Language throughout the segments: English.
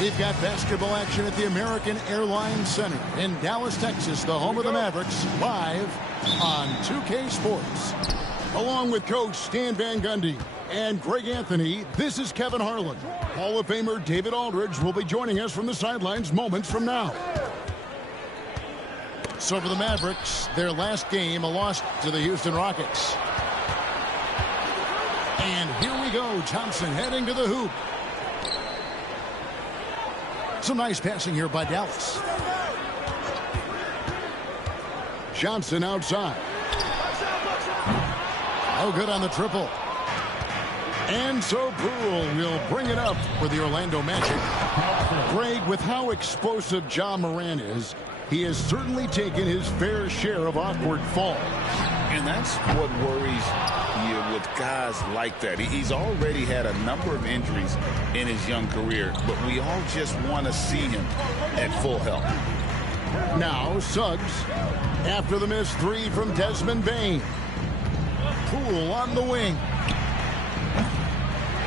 We've got basketball action at the American Airlines Center in Dallas, Texas, the home of the Mavericks, live on 2K Sports. Along with Coach Stan Van Gundy and Greg Anthony, this is Kevin Harlan. Hall of Famer David Aldridge will be joining us from the sidelines moments from now. So for the Mavericks, their last game, a loss to the Houston Rockets. And here we go, Thompson heading to the hoop. Some nice passing here by Dallas. Johnson outside. Oh, good on the triple. And so Poole will bring it up for the Orlando Magic. Greg, with how explosive Ja Morant is, he has certainly taken his fair share of awkward falls. And that's what worries you with guys like that. He's already had a number of injuries in his young career, but we all just want to see him at full health. Now Suggs after the missed three from Desmond Bane. Poole on the wing.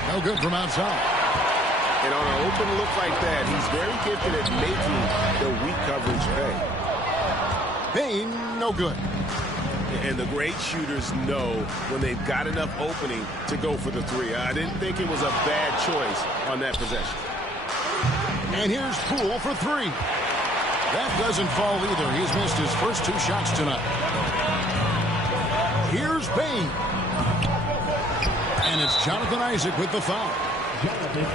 No good from outside. And on an open look like that, he's very gifted at making the weak coverage pay. Bane, no good. And the great shooters know when they've got enough opening to go for the three. I didn't think it was a bad choice on that possession. And here's Poole for three. That doesn't fall either. He's missed his first two shots tonight. Here's Bane. And it's Jonathan Isaac with the foul.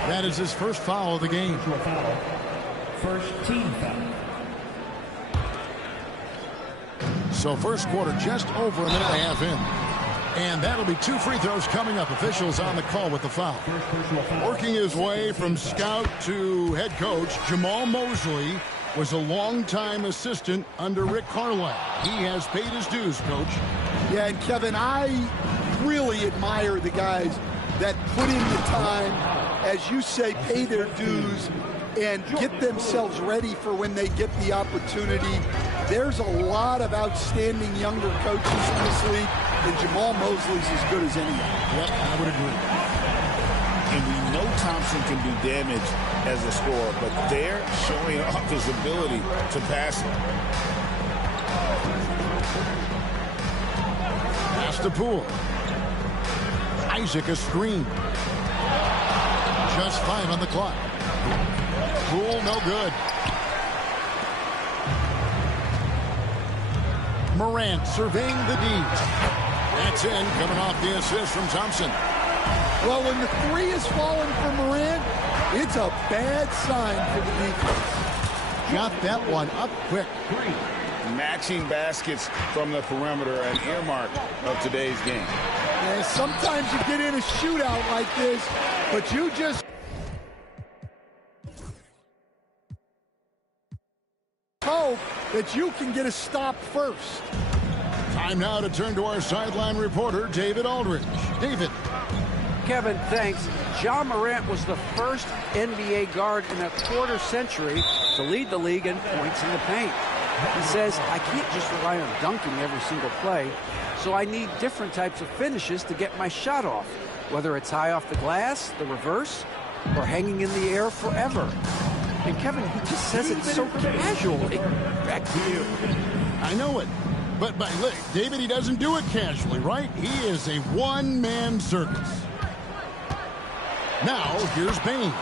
That is his first foul of the game. First team foul. So first quarter just over a minute and a half in. And that'll be two free throws coming up. Officials on the call with the foul. Working his way from scout to head coach, Jamal Mosley was a longtime assistant under Rick Carlisle. He has paid his dues, Coach. Yeah, and Kevin, I really admire the guys that put in the time, as you say, pay their dues, and get themselves ready for when they get the opportunity. There's a lot of outstanding younger coaches in this league, and Jamal Mosley's as good as anyone. Yep, I would agree. And we know Thompson can do damage as a scorer, but they're showing off his ability to pass it. Pass to Poole. Isaac a screen. Just 5 on the clock. Poole no good. Morant surveying the D. That's in, coming off the assist from Thompson. Well, when the three is falling for Morant, It's a bad sign for the defense. Got that one up quick. Matching baskets from the perimeter, an earmark of today's game. And sometimes you get in a shootout like this, but you just hope that you can get a stop first. Time now to turn to our sideline reporter, David Aldridge. David. Kevin, thanks. Ja Morant was the first NBA guard in a quarter century to lead the league in points in the paint. He says, I can't just rely on dunking every single play, so I need different types of finishes to get my shot off, whether it's high off the glass, the reverse, or hanging in the air forever. And Kevin, he just says it so casually. Back to you. I know it. But look, David, he doesn't do it casually, right? He is a one-man circus. Now, here's Bane.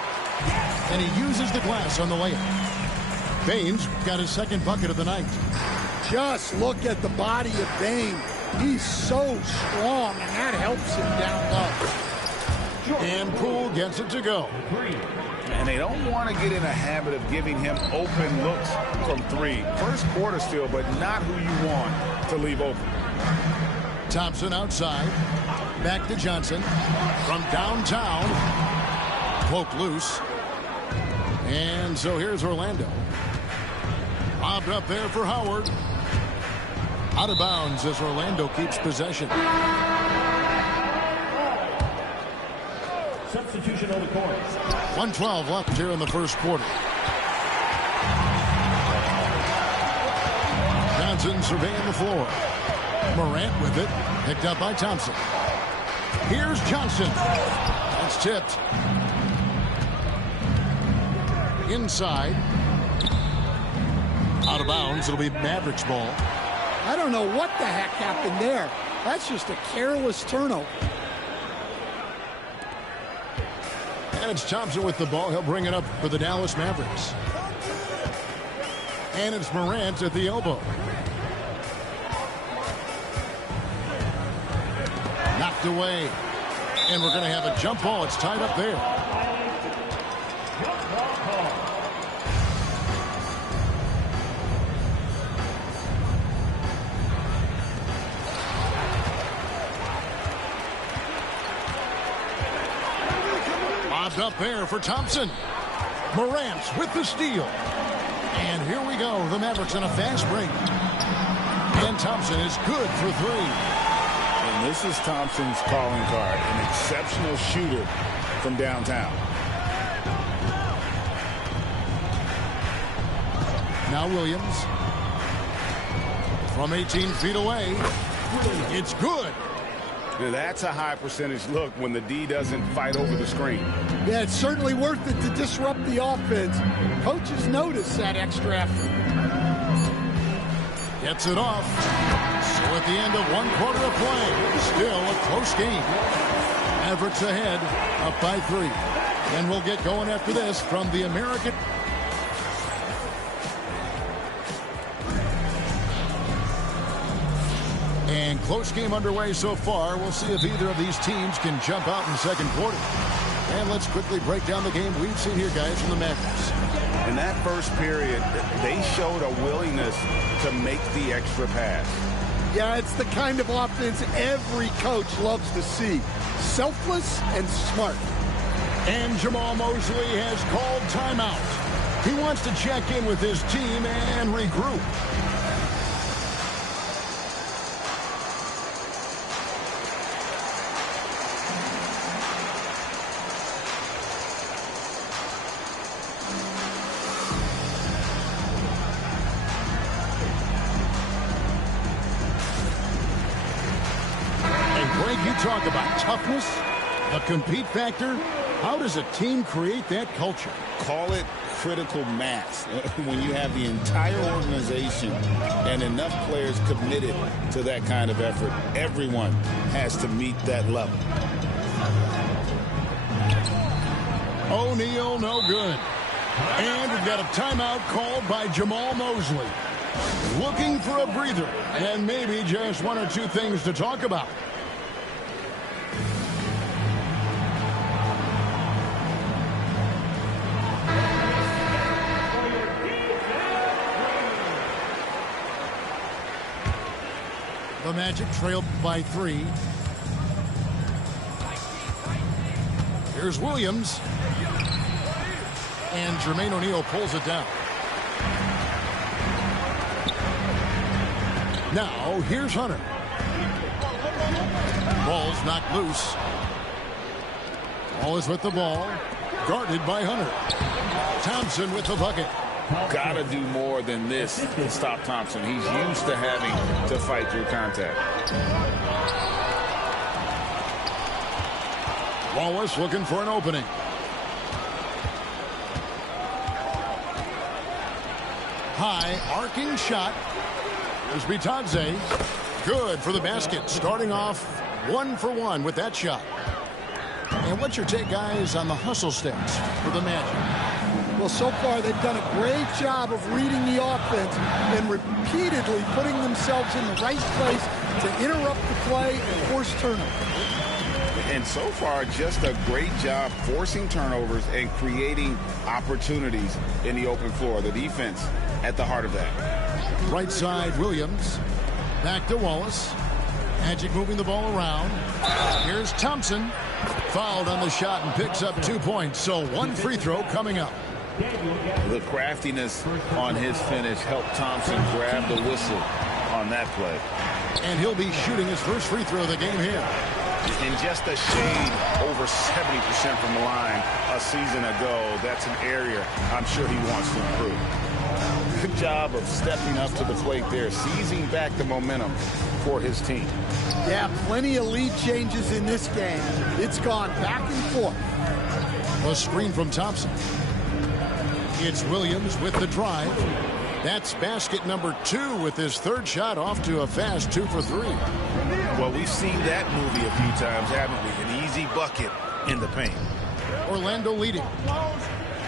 And he uses the glass on the layup. Bane's got his second bucket of the night. Just look at the body of Bane. He's so strong, and that helps him down low. And Poole gets it to go. And they don't want to get in a habit of giving him open looks from three. First quarter still, but not who you want to leave open. Thompson outside. Back to Johnson. From downtown. Cloak loose. And so here's Orlando. Lobbed up there for Howard. Out of bounds as Orlando keeps possession. Substitution on the court. 1:12 left here in the first quarter. Johnson surveying the floor. Morant with it. Picked up by Thompson. Here's Johnson. That's tipped. Inside. Out of bounds. It'll be Mavericks ball. I don't know what the heck happened there. That's just a careless turnover. And it's Thompson with the ball. He'll bring it up for the Dallas Mavericks. And it's Morant at the elbow. Knocked away. And we're going to have a jump ball. It's tied up there. Up there for Thompson. Morant with the steal. And here we go. The Mavericks on a fast break. And Thompson is good for three. And this is Thompson's calling card. An exceptional shooter from downtown. Now Williams. From 18 feet away. It's good. That's a high percentage look when the D doesn't fight over the screen. Yeah, it's certainly worth it to disrupt the offense. Coaches notice that extra effort. Gets it off. So at the end of one quarter of play, still a close game. Mavericks ahead, up by 3. And we'll get going after this from the American. And close game underway so far. We'll see if either of these teams can jump out in the second quarter. And let's quickly break down the game we've seen here, guys, from the Mavericks. In that first period, they showed a willingness to make the extra pass. Yeah, it's the kind of offense every coach loves to see. Selfless and smart. And Jamal Mosley has called timeout. He wants to check in with his team and regroup. You talk about toughness, a compete factor. How does a team create that culture? Call it critical mass. When you have the entire organization and enough players committed to that kind of effort, everyone has to meet that level. O'Neal, no good. And we've got a timeout called by Jamal Mosley. Looking for a breather and maybe just one or two things to talk about. The Magic trailed by 3. Here's Williams. And Jermaine O'Neal pulls it down. Now, here's Hunter. Ball's knocked loose. Ball is with the ball. Guarded by Hunter. Thompson with the bucket. Gotta do more than this to stop Thompson. He's used to having to fight through contact. Wallace looking for an opening. High arcing shot. There's Bitadze. Good for the basket. Starting off 1 for 1 with that shot. And what's your take, guys, on the hustle steps for the Magic? Well, so far they've done a great job of reading the offense and repeatedly putting themselves in the right place to interrupt the play and force turnovers. And so far, just a great job forcing turnovers and creating opportunities in the open floor. The defense at the heart of that. Right side, Williams. Back to Wallace. Magic moving the ball around. Here's Thompson. Fouled on the shot and picks up 2 points. So 1 free throw coming up. The craftiness on his finish helped Thompson grab the whistle on that play. And he'll be shooting his first free throw of the game here. In just a shade over 70% from the line a season ago. That's an area I'm sure he wants to improve. Good job of stepping up to the plate there, seizing back the momentum for his team. Yeah, plenty of lead changes in this game. It's gone back and forth. A screen from Thompson. It's Williams with the drive. That's basket number 2 with his third shot off to a fast 2 for 3. Well, we've seen that movie a few times, haven't we? An easy bucket in the paint. Orlando leading.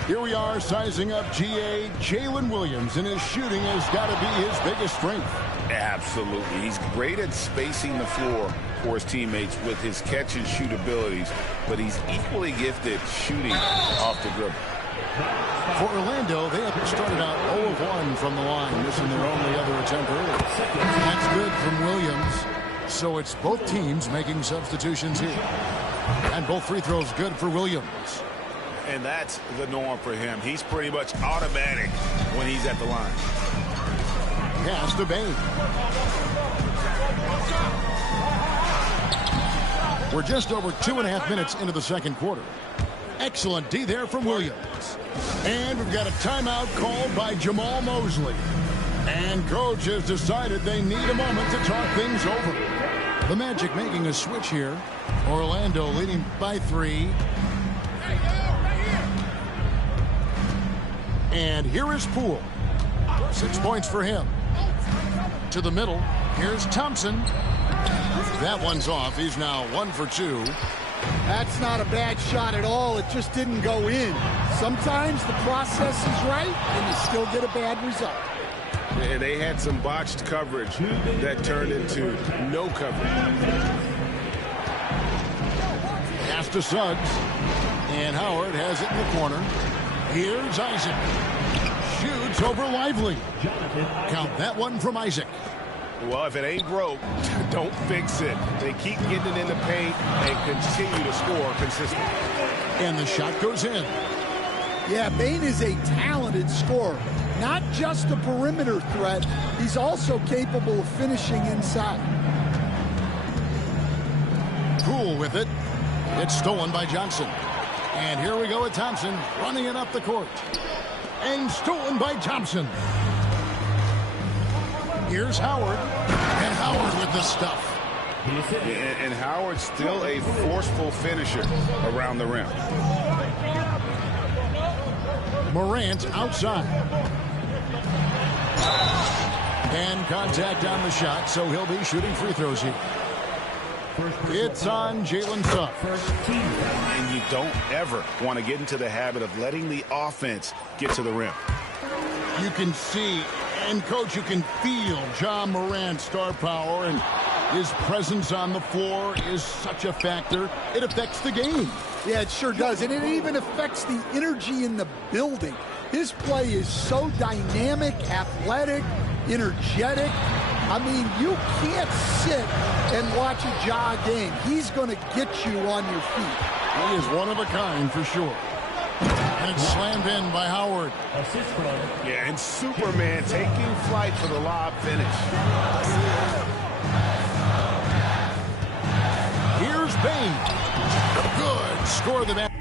Here we are sizing up GA Jalen Williams, and his shooting has got to be his biggest strength. Absolutely. He's great at spacing the floor for his teammates with his catch and shoot abilities, but he's equally gifted shooting off the dribble. For Orlando, they have started out 0 of 1 from the line, missing their only other attempt early. That's good from Williams. So it's both teams making substitutions here. And both free throws good for Williams. And that's the norm for him. He's pretty much automatic when he's at the line. Pass to Bain. We're just over 2.5 minutes into the second quarter. Excellent D there from Williams. And we've got a timeout called by Jamal Mosley. And coach has decided they need a moment to talk things over. The Magic making a switch here. Orlando leading by 3. And here is Poole. 6 points for him. To the middle. Here's Thompson. That one's off. He's now 1 for 2. That's not a bad shot at all. It just didn't go in. Sometimes the process is right, and you still get a bad result. And they had some botched coverage that turned into no coverage. Pass to Suggs. And Howard has it in the corner. Here's Isaac. Shoots over Lively. Count that one from Isaac. Well, if it ain't broke, don't fix it. They keep getting it in the paint and continue to score consistently. And the shot goes in. Yeah, Bain is a talented scorer. Not just a perimeter threat, he's also capable of finishing inside. Poole with it. It's stolen by Johnson. And here we go with Thompson running it up the court. And stolen by Thompson. Here's Howard. And Howard with the stuff. And Howard's still a forceful finisher around the rim. Morant outside. And contact on the shot, so he'll be shooting free throws here. It's on Jalen Suggs. And you don't ever want to get into the habit of letting the offense get to the rim. You can see, and coach, you can feel John Morant's star power, and his presence on the floor is such a factor. It affects the game. Yeah, it sure does, and it even affects the energy in the building. His play is so dynamic, athletic, energetic. I mean, you can't sit and watch a Ja game. He's going to get you on your feet. He is one of a kind for sure. And it's slammed in by Howard. Yeah, and Superman taking flight for the lob finish. Here's Bane. Good. Score the match.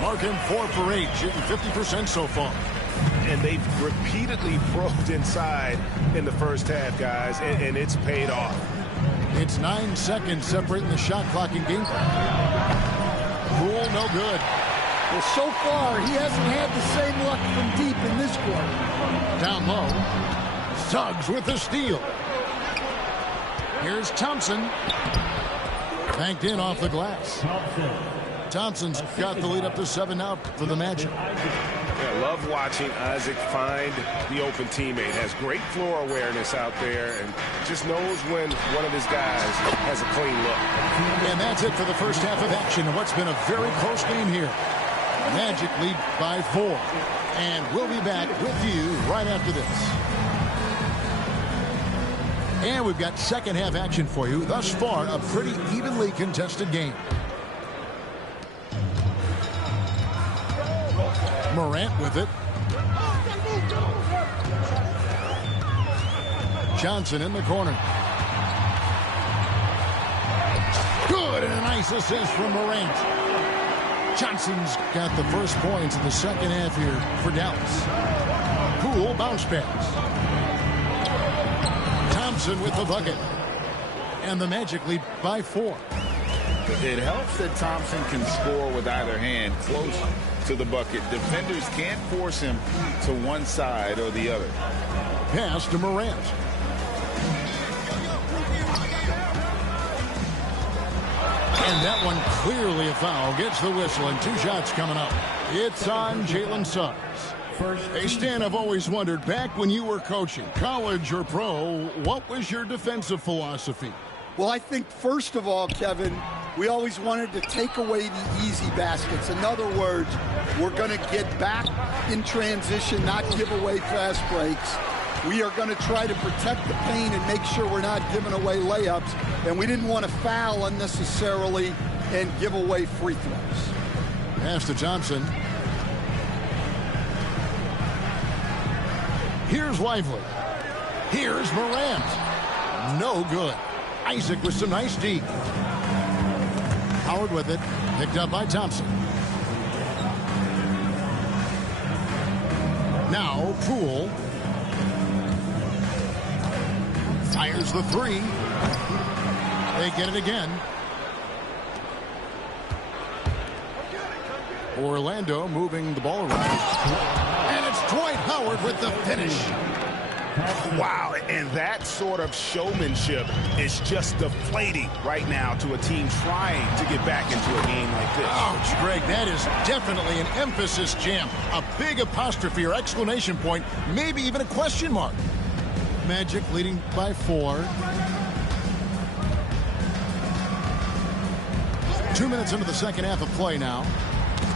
Mark him 4 for 8, shooting 50% so far. And they've repeatedly broke inside in the first half, guys, and it's paid off. It's 9 seconds separating the shot clock and game clock. Poole, no good. Well, so far, he hasn't had the same luck from deep in this quarter. Down low. Suggs with the steal. Here's Thompson. Banked in off the glass. Thompson's got the lead up to 7 now for the Magic. Yeah, love watching Isaac find the open teammate. Has great floor awareness out there and just knows when one of his guys has a clean look. And that's it for the first half of action in what's been a very close game here. Magic lead by 4. And we'll be back with you right after this. And we've got second half action for you. Thus far, a pretty evenly contested game. Morant with it. Johnson in the corner. Good, and a nice assist from Morant. Johnson's got the first points in the second half here for Dallas. Poole bounce pass. Thompson with the bucket. And the Magic lead by 4. It helps that Thompson can score with either hand close to the bucket. Defenders can't force him to one side or the other. Pass to Morant. And that one clearly a foul. Gets the whistle and 2 shots coming up. It's on Jalen Suggs. Hey, Stan, I've always wondered, back when you were coaching, college or pro, what was your defensive philosophy? Well, I think, first of all, Kevin, we always wanted to take away the easy baskets. In other words, we're going to get back in transition, not give away fast breaks. We are going to try to protect the paint and make sure we're not giving away layups. And we didn't want to foul unnecessarily and give away free throws. Pass to Thompson. Here's Lively. Here's Morant. No good. Isaac with some nice D. Howard with it. Picked up by Thompson. Now Poole. Fires the 3. They get it again. Orlando moving the ball around. And it's Dwight Howard with the finish. Wow, and that sort of showmanship is just deflating right now to a team trying to get back into a game like this. Ouch, Greg, that is definitely an emphasis jam. A big apostrophe or exclamation point, maybe even a question mark. Magic leading by 4. 2 minutes into the second half of play now.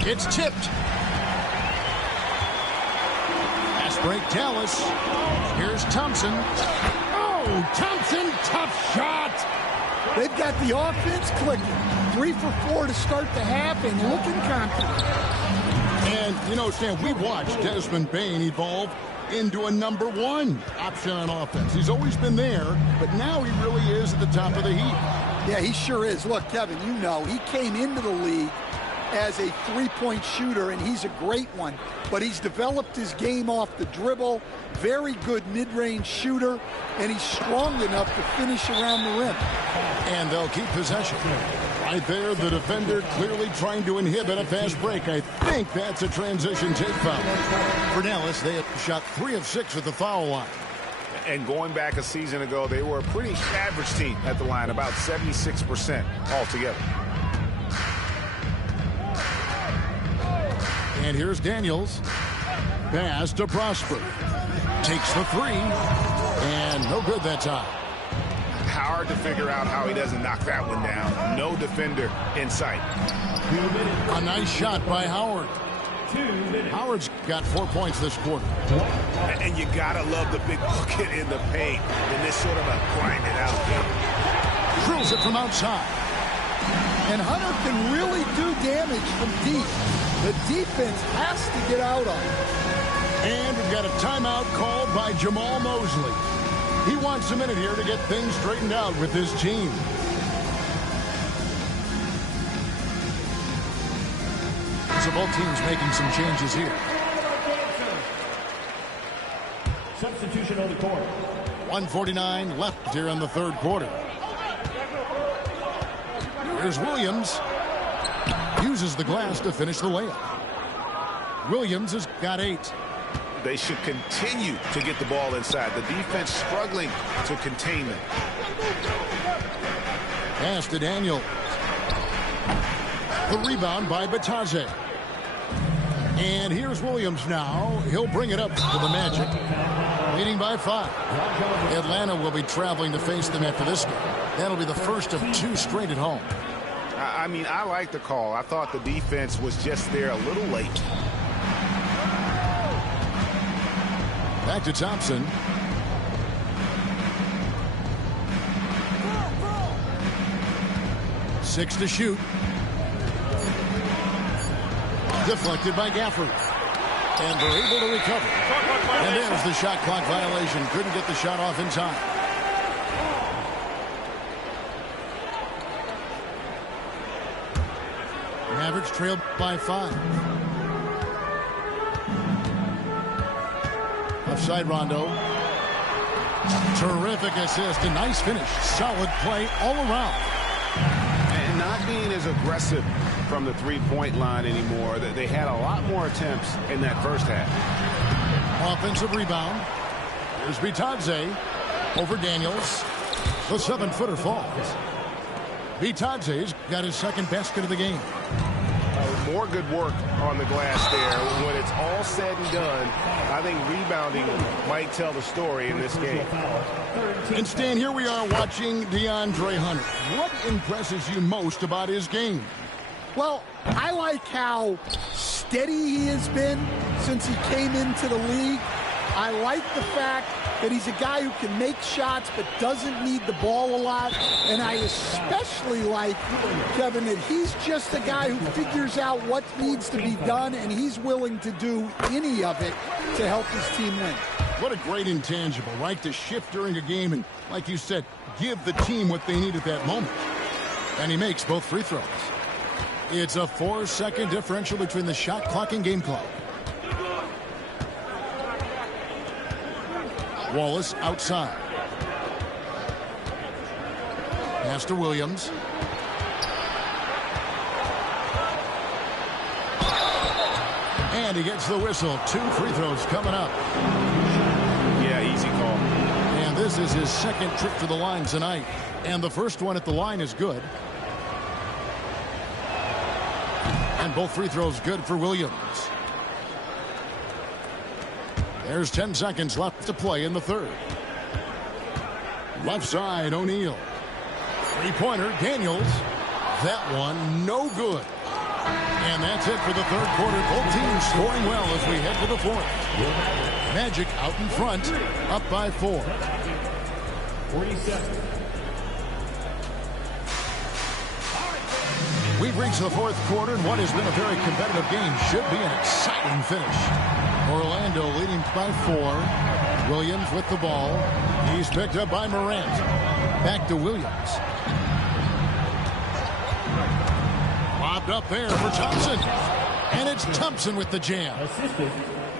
It's tipped. Fast break, Dallas. Here's Thompson. Oh, Thompson, tough shot. They've got the offense clicking. 3 for 4 to start the half and looking confident. And, you know, Stan, we watched Desmond Bane evolve into a #1 option on offense. He's always been there, but now he really is at the top of the heap. Yeah, he sure is. Look, Kevin, you know, he came into the league as a three-point shooter, and he's a great one. But he's developed his game off the dribble, very good mid-range shooter, and he's strong enough to finish around the rim. And they'll keep possession. Right there, the defender clearly trying to inhibit a fast break. I think that's a transition take foul. For Dallas, they have shot 3 of 6 at the foul line. And going back a season ago, they were a pretty average team at the line, about 76% altogether. And here's Daniels. Pass to Prosper. Takes the 3. And no good that time. Hard to figure out how he doesn't knock that one down. No defender in sight. A nice shot by Howard. Howard's got 4 points this quarter. And you gotta love the big bucket in the paint in this sort of a grind it out game. Drills it from outside. And Hunter can really do damage from deep. The defense has to get out on it. And we've got a timeout called by Jamal Mosley. He wants a minute here to get things straightened out with his team. So both teams making some changes here. Substitution on the court. 1:49 left here in the third quarter. Here's Williams. Uses the glass to finish the layup. Williams has got 8. They should continue to get the ball inside. The defense struggling to contain them. Pass to Daniel. The rebound by Bataze. And here's Williams now. He'll bring it up to the Magic. Leading by 5. Atlanta will be traveling to face them after this game. That'll be the first of 2 straight at home. I mean, I like the call. I thought the defense was just there a little late. Back to Thompson. Six to shoot. Deflected by Gafford. And they're able to recover. And there's the shot clock violation. Couldn't get the shot off in time. Mavericks trailed by 5. Offside Rondo. Terrific assist. A nice finish. Solid play all around. And not being as aggressive from the three-point line anymore. They had a lot more attempts in that first half. Offensive rebound. Here's Bitadze over Daniels. The 7-footer falls. Bitadze's got his second basket of the game. More good work on the glass there. When it's all said and done, I think rebounding might tell the story in this game. And Stan, here we are watching DeAndre Hunter. What impresses you most about his game? Well, I like how steady he has been since he came into the league. I like the fact that he's a guy who can make shots but doesn't need the ball a lot. And I especially like, Kevin, that he's just a guy who figures out what needs to be done, and he's willing to do any of it to help his team win. What a great intangible, right? To shift during a game and, like you said, give the team what they need at that moment. And he makes both free throws. It's a 4-second differential between the shot clock and game clock. Wallace outside. Pass to Williams. And he gets the whistle. 2 free throws coming up. Yeah, easy call. And this is his second trip to the line tonight. And the first one at the line is good. And both free throws good for Williams. There's 10 seconds left to play in the third. Left side, O'Neal. Three-pointer, Daniels. That one, no good. And that's it for the third quarter. Both teams scoring well as we head to the fourth. Magic out in front, up by 4. 47. We've reached the fourth quarter, and what has been a very competitive game should be an exciting finish. Orlando leading by 4. Williams with the ball. He's picked up by Morant. Back to Williams. Lobbed up there for Thompson. And it's Thompson with the jam.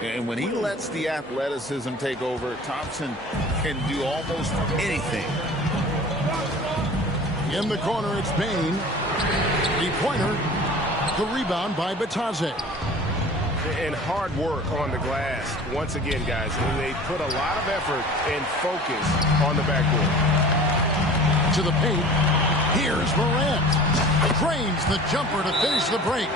And when he lets the athleticism take over, Thompson can do almost anything. In the corner, it's Bain. Three-pointer. The rebound by Bitadze. And hard work on the glass. Once again, guys, they put a lot of effort and focus on the backboard. To the paint. Here's Morant. Drains the jumper to finish the break.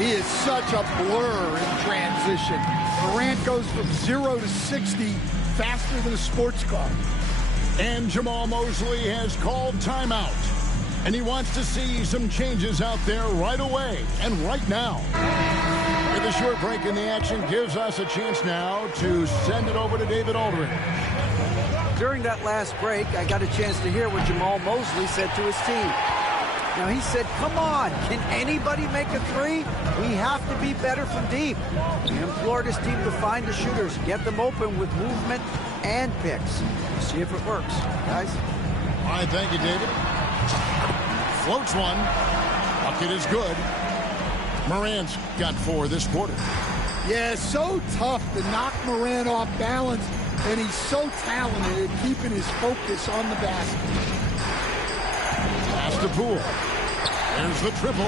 He is such a blur in transition. Morant goes from 0 to 60 faster than a sports car. And Jamal Mosley has called timeout. And he wants to see some changes out there right away and right now. With the A short break in the action gives us a chance now to send it over to David Aldridge. During that last break, I got a chance to hear what Jamal Mosley said to his team. Now, he said, come on, can anybody make a three? We have to be better from deep. He implored his team to find the shooters, get them open with movement and picks. See if it works, guys. All right, thank you, David. Floats one. Bucket is good. Morant's got 4 this quarter. Yeah, so tough to knock Morant off balance, and he's so talented at keeping his focus on the basket. Pass to Poole. There's the triple.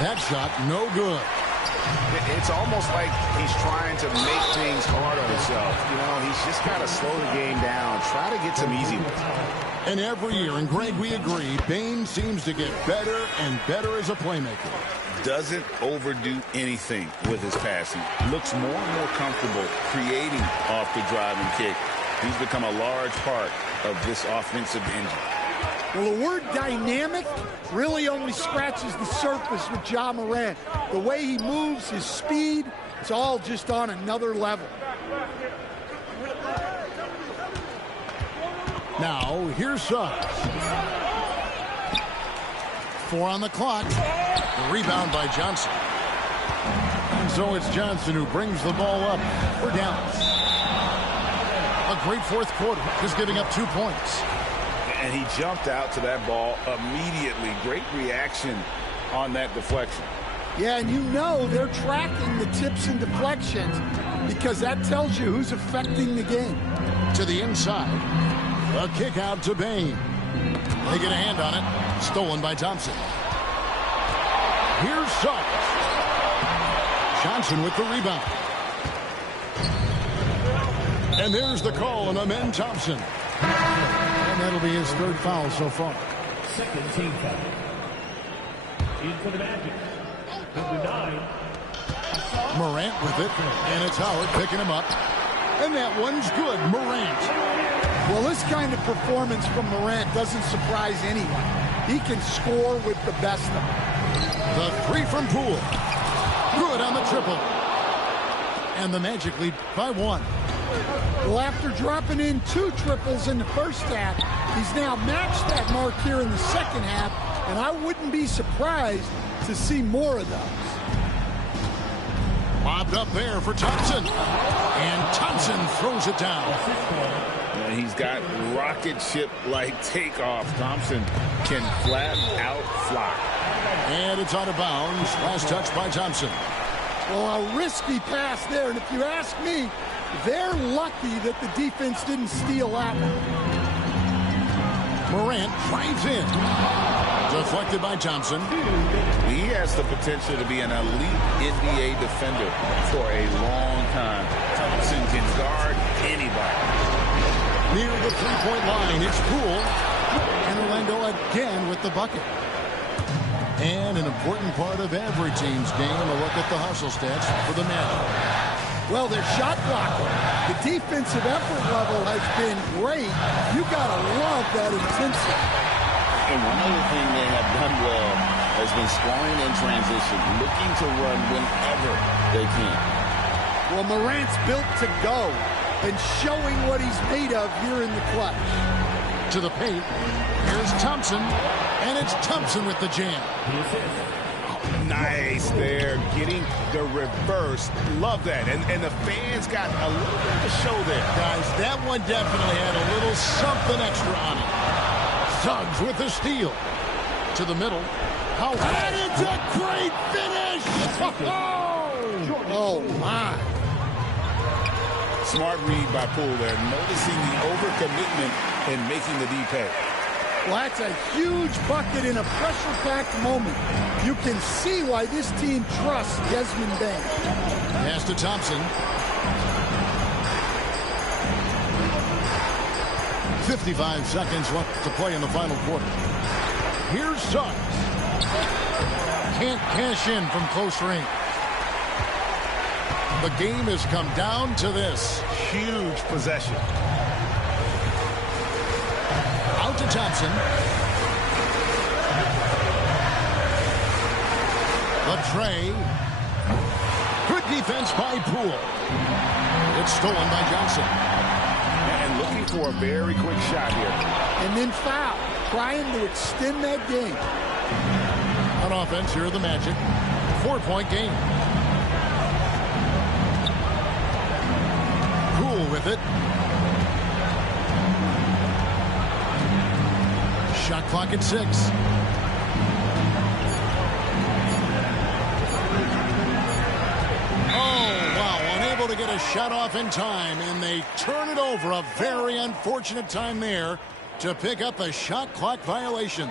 That shot, no good. It's almost like he's trying to make things hard on himself. You know, he's just got to slow the game down, try to get some easy ones. And every year, and Greg, we agree, Bane seems to get better and better as a playmaker. Doesn't overdo anything with his passing. Looks more and more comfortable creating off the driving kick. He's become a large part of this offensive engine. Well, the word dynamic really only scratches the surface with Ja Morant. The way he moves, his speed, it's all just on another level. Now, here's Suggs. 4 on the clock. The rebound by Johnson. And so it's Johnson who brings the ball up for Dallas. A great fourth quarter, just giving up 2 points. And he jumped out to that ball immediately. Great reaction on that deflection. Yeah, and you know they're tracking the tips and deflections because that tells you who's affecting the game. To the inside. A kick out to Bane. They get a hand on it. Stolen by Thompson. Here's Suggs. Johnson with the rebound. And there's the call on Amen Thompson. And that'll be his 3rd foul so far. Second team foul. In for the Magic. Number 9. Morant with it. And it's Howard picking him up. And that one's good. Morant. Well, this kind of performance from Morant doesn't surprise anyone. He can score with the best of them. The 3 from Poole. Good on the triple. And the Magic lead by 1. Well, after dropping in 2 triples in the first half, he's now matched that mark here in the second half, and I wouldn't be surprised to see more of those. Lobbed up there for Thompson. And Thompson throws it down. And he's got rocket ship-like takeoff. Thompson can flat out fly. And it's out of bounds. Last touch by Thompson. Well, a risky pass there, and if you ask me, they're lucky that the defense didn't steal that one. Morant drives in. Deflected by Thompson. He has the potential to be an elite NBA defender for a long time. Thompson can guard anybody. Near the 3-point line, it's Poole. And Orlando again with the bucket. And an important part of every team's game, a look at the hustle stats for the Magic. Well, their shot blocking. The defensive effort level has been great. You got to love that intensity. And one other thing they have done well has been scoring in transition, looking to run whenever they can. Well, Morant's built to go and showing what he's made of here in the clutch. To the paint. Here's Thompson. And it's Thompson with the jam. Nice there, getting the reverse. Love that. And the fans got a little bit of a show there. Guys, that one definitely had a little something extra on it. Suggs with the steal. To the middle. Howard. And it's a great finish! Oh, my. Smart read by Poole there, noticing the overcommitment and making the D pay. Well, that's a huge bucket in a pressure-packed moment. You can see why this team trusts Desmond Bane. Pass to Thompson. 55 seconds left to play in the final quarter. Here's Suggs. Can't cash in from close range. The game has come down to this. Huge possession. Out to Thompson. The tray. defense by Poole. It's stolen by Johnson. And looking for a very quick shot here. And then foul, trying to extend that game. On offense, here are the Magic. 4-point game. Poole with it. Shot clock at 6. Oh, wow. Unable to get a shot off in time, and they turn it over. A very unfortunate time there to pick up a shot clock violation.